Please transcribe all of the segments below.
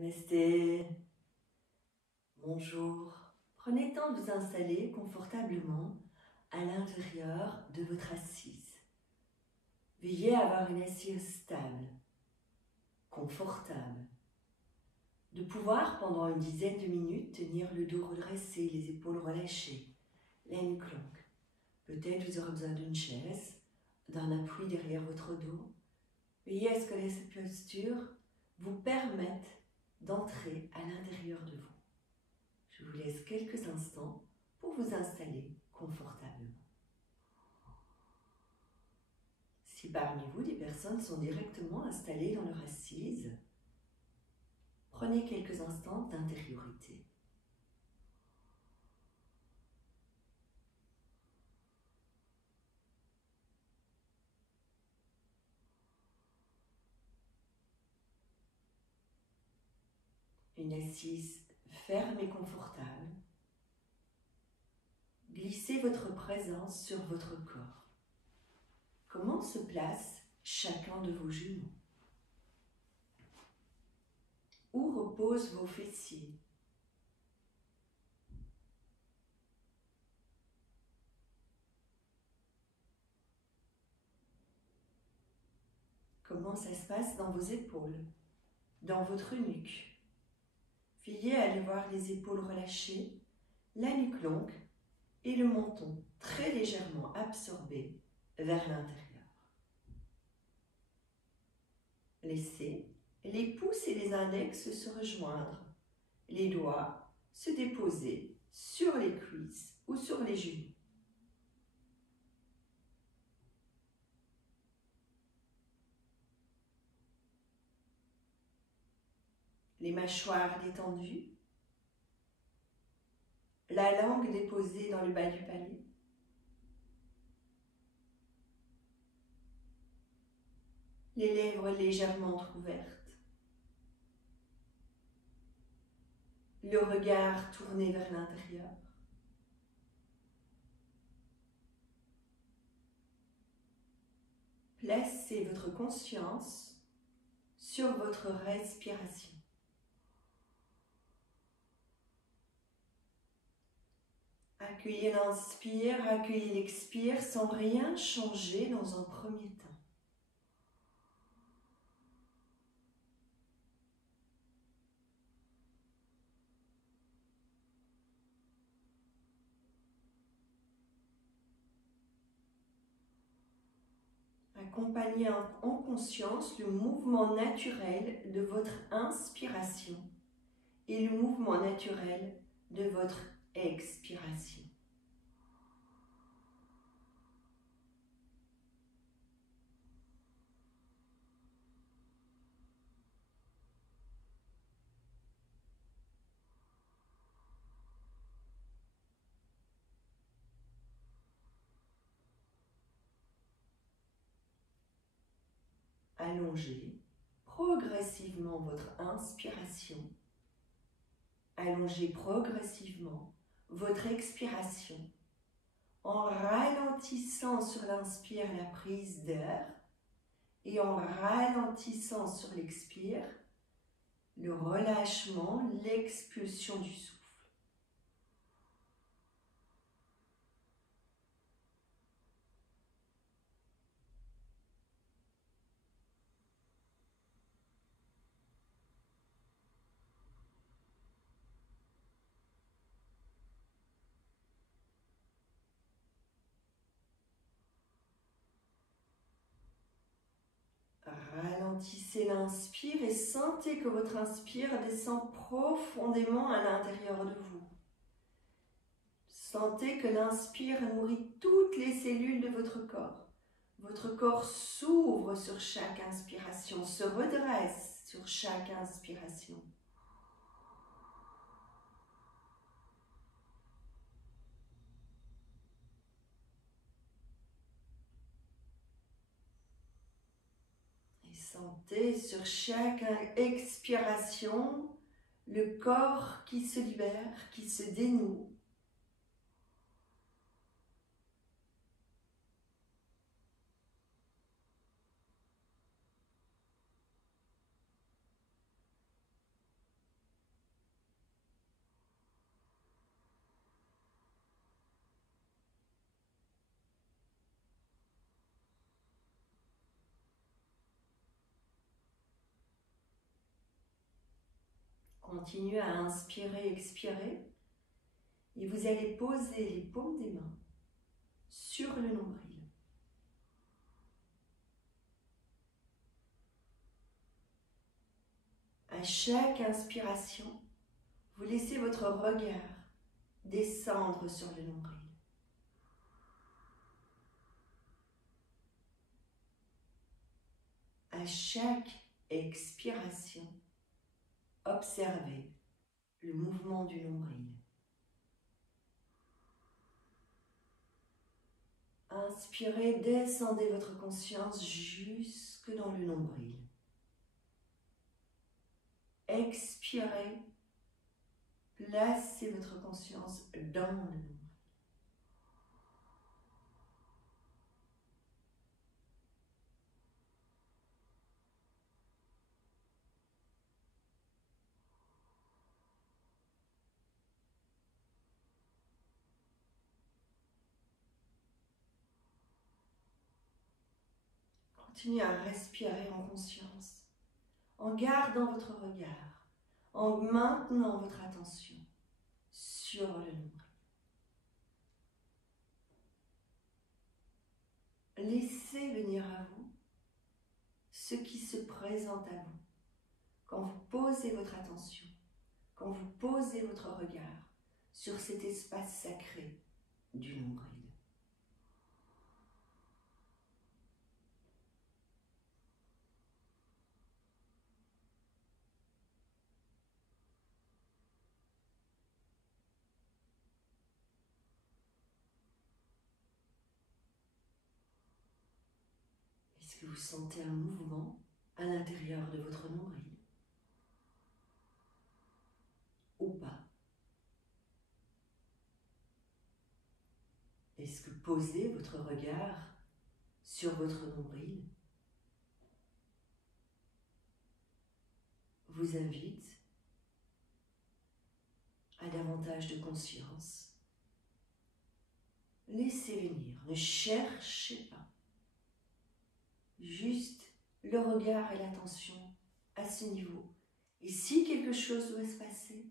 Namasté, bonjour. Prenez le temps de vous installer confortablement à l'intérieur de votre assise. Veuillez avoir une assise stable, confortable. De pouvoir pendant une dizaine de minutes tenir le dos redressé, les épaules relâchées, la nuque longue. Peut-être vous aurez besoin d'une chaise, d'un appui derrière votre dos. Veillez à ce que cette posture vous permette d'entrer à l'intérieur de vous. Je vous laisse quelques instants pour vous installer confortablement. Si parmi vous, des personnes sont directement installées dans leur assise, prenez quelques instants d'intériorité. Une assise ferme et confortable. Glissez votre présence sur votre corps. Comment se place chacun de vos genoux? Où reposent vos fessiers? Comment ça se passe dans vos épaules, dans votre nuque? Veillez à aller voir les épaules relâchées, la nuque longue et le menton très légèrement absorbé vers l'intérieur. Laissez les pouces et les index se rejoindre, les doigts se déposer sur les cuisses ou sur les genoux. Les mâchoires détendues, la langue déposée dans le bas du palais. Les lèvres légèrement ouvertes. Le regard tourné vers l'intérieur. Placez votre conscience sur votre respiration. Accueillez l'inspire, accueillez l'expire sans rien changer dans un premier temps. Accompagnez en conscience le mouvement naturel de votre inspiration et le mouvement naturel de votre expiration. Allongez progressivement votre inspiration. Allongez progressivement votre expiration en ralentissant sur l'inspire la prise d'air et en ralentissant sur l'expire le relâchement, l'expulsion du souffle. Ralentissez l'inspire et sentez que votre inspire descend profondément à l'intérieur de vous. Sentez que l'inspire nourrit toutes les cellules de votre corps. Votre corps s'ouvre sur chaque inspiration, se redresse sur chaque inspiration. Et sentez sur chaque expiration le corps qui se libère, qui se dénoue. Continuez à inspirer, expirer. Et vous allez poser les paumes des mains sur le nombril. À chaque inspiration, vous laissez votre regard descendre sur le nombril. À chaque expiration, observez le mouvement du nombril. Inspirez, descendez votre conscience jusque dans le nombril. Expirez, placez votre conscience dans le nombril. Continuez à respirer en conscience, en gardant votre regard, en maintenant votre attention sur le nombril. Laissez venir à vous ce qui se présente à vous quand vous posez votre attention, quand vous posez votre regard sur cet espace sacré du nombril. Est-ce que vous sentez un mouvement à l'intérieur de votre nombril ou pas? Est-ce que poser votre regard sur votre nombril vous invite à davantage de conscience? Laissez venir, ne cherchez pas. Juste le regard et l'attention à ce niveau. Et si quelque chose doit se passer,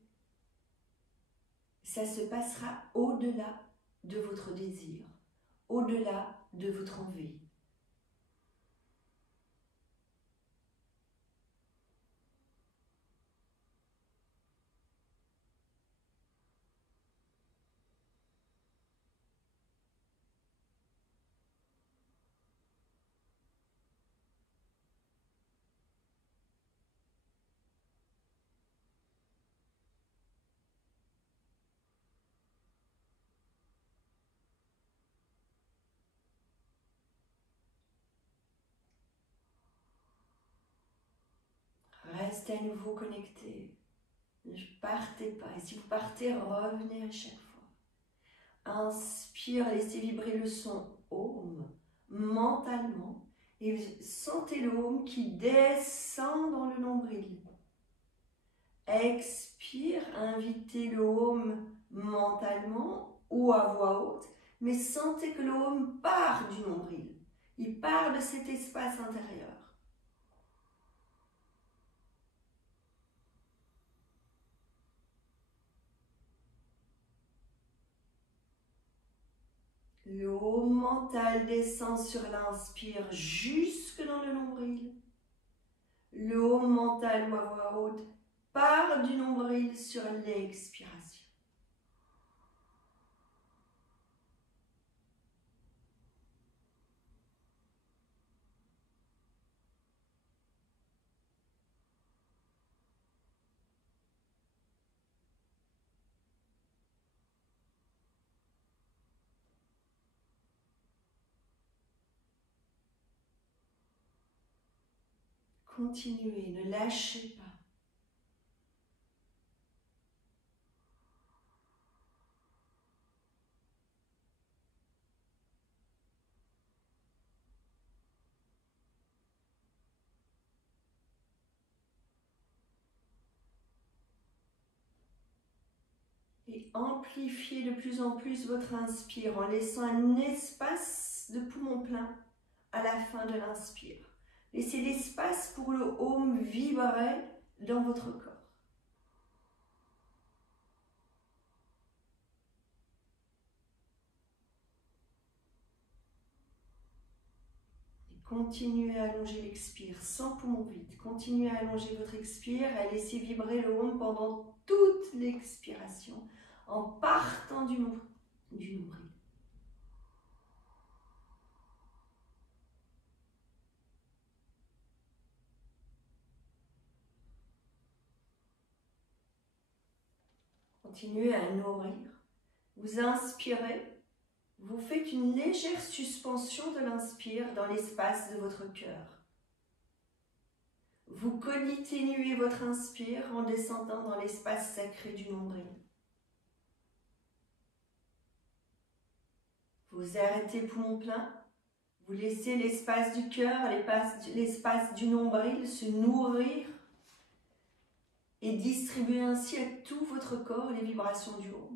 ça se passera au-delà de votre désir, au-delà de votre envie. Restez à nouveau connecté. Ne partez pas. Et si vous partez, revenez à chaque fois. Inspire, laissez vibrer le son Om mentalement. Et sentez le Om qui descend dans le nombril. Expire, invitez le Om mentalement ou à voix haute. Mais sentez que le Om part du nombril. Il part de cet espace intérieur. Le haut mental descend sur l'inspire jusque dans le nombril. Le haut mental ou à voix haute part du nombril sur l'expiration. Continuez, ne lâchez pas. Et amplifiez de plus en plus votre inspire en laissant un espace de poumon plein à la fin de l'inspire. Laissez l'espace pour le Om vibrer dans votre corps. Continuez à allonger l'expire sans poumon vide. Continuez à allonger votre expire, à laisser vibrer le home pendant toute l'expiration, en partant du nombril. Continuez à nourrir. Vous inspirez. Vous faites une légère suspension de l'inspire dans l'espace de votre cœur. Vous continuez votre inspire en descendant dans l'espace sacré du nombril. Vous arrêtez poumon plein. Vous laissez l'espace du cœur, l'espace du nombril se nourrir et distribuer ainsi à tout votre corps les vibrations du haut.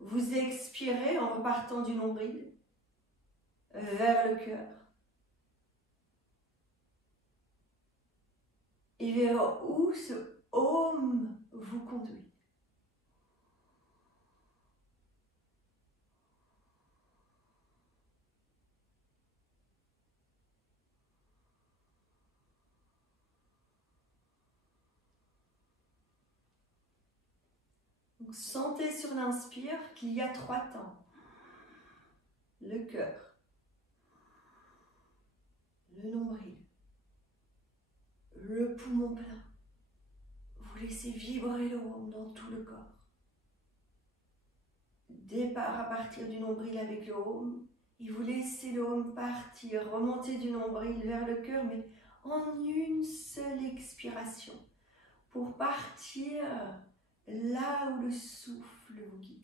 Vous expirez en repartant du nombril vers le cœur et vers où ce Om vous conduit. Donc, sentez sur l'inspire qu'il y a 3 temps. Le cœur, le nombril, le poumon plein. Vous laissez vibrer le Om dans tout le corps. Départ à partir du nombril avec le Om. Et vous laissez le Om partir, remonter du nombril vers le cœur, mais en une seule expiration, pour partir là où le souffle vous guide.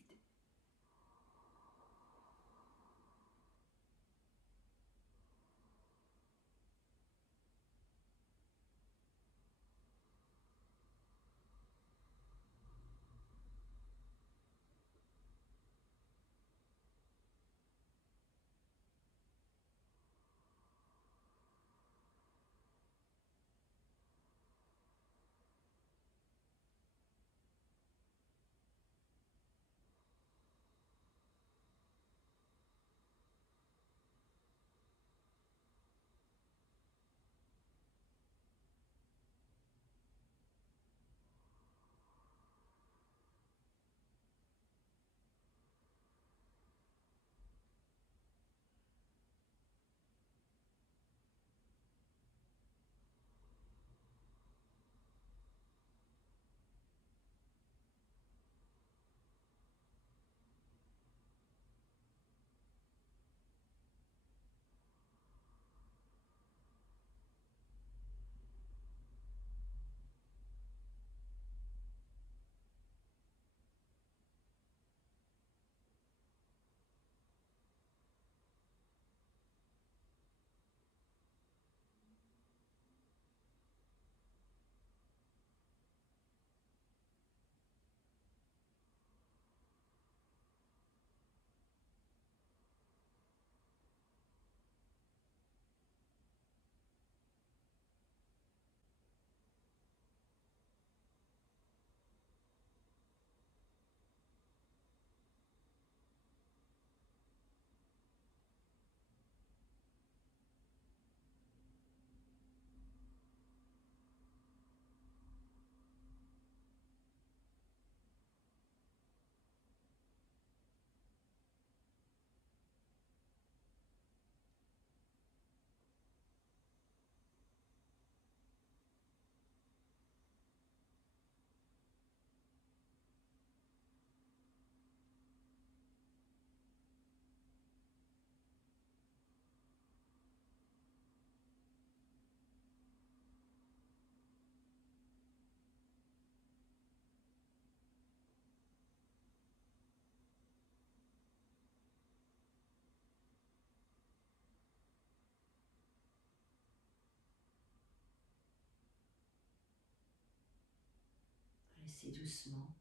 Laissez doucement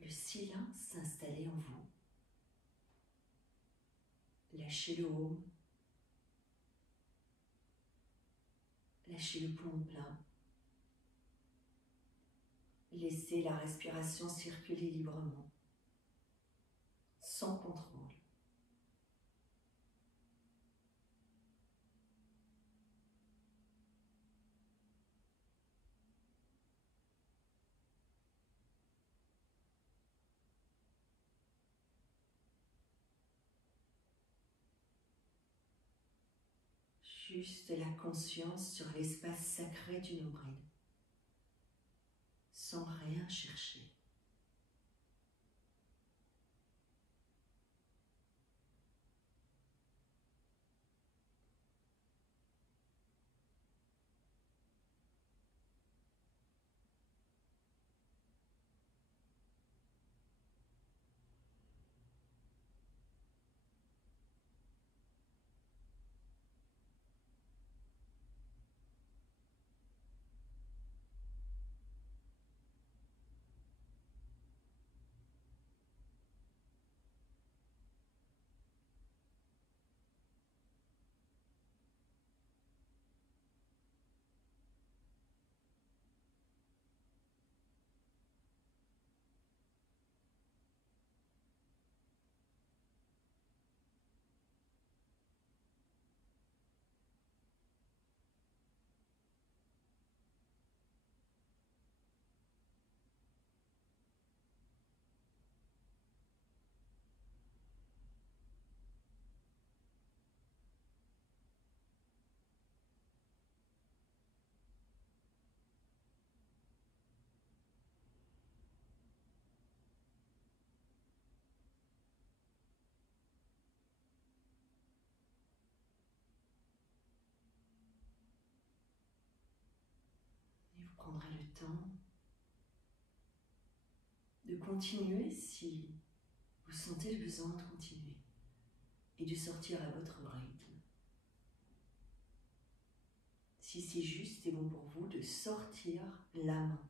le silence s'installer en vous. Lâchez le Om. Lâchez le poumon plein. Laissez la respiration circuler librement, sans contrôle. focus de la conscience sur l'espace sacré du nombril, sans rien chercher. Et vous prendrez le temps de continuer si vous sentez le besoin de continuer et de sortir à votre rythme. Si c'est juste et bon pour vous de sortir la main